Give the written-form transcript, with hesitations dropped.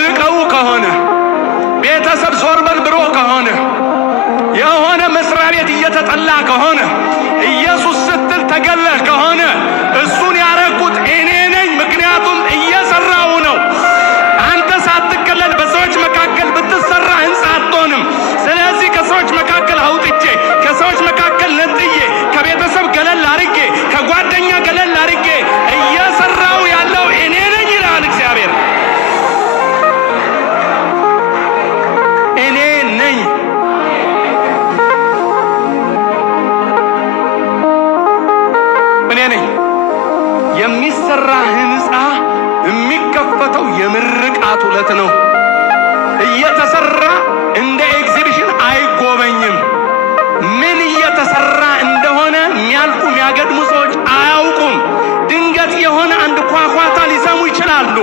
ርቀው ከሆነ ቤተሰብ ዞር በል ብሎ ከሆነ የሆነ መስሪያ ቤት እየተጠላ ከሆነ ኢየሱስ ስትል ተገለህ ከሆነ እሱን ያረኩት እኔ ነኝ። ምክንያቱም እየሰራው ነው። አንተ ሳትከለል በሰዎች መካከል ብትሰራ ህንጻ አትሆንም። ስለዚህ ከሰዎች መካከል አውጥቼ ከሰዎች መካከል ነጥዬ ከቤተሰብ ገለል አርጌ ከጓደኛ ገለል አርጌ እየሰራው ያለው እኔ ነኝ ይላል እግዚአብሔር። እኔ ነኝ። እኔ ነኝ። የሚሰራ ህንጻ የሚከፈተው የምርቃት ዕለት ነው። እየተሰራ እንደ ኤግዚቢሽን አይጎበኝም። ምን እየተሰራ እንደሆነ የሚያልፉ የሚያገድሙ ሰዎች አያውቁም። ድንገት የሆነ አንድ ኳኳታ ሊሰሙ ይችላሉ።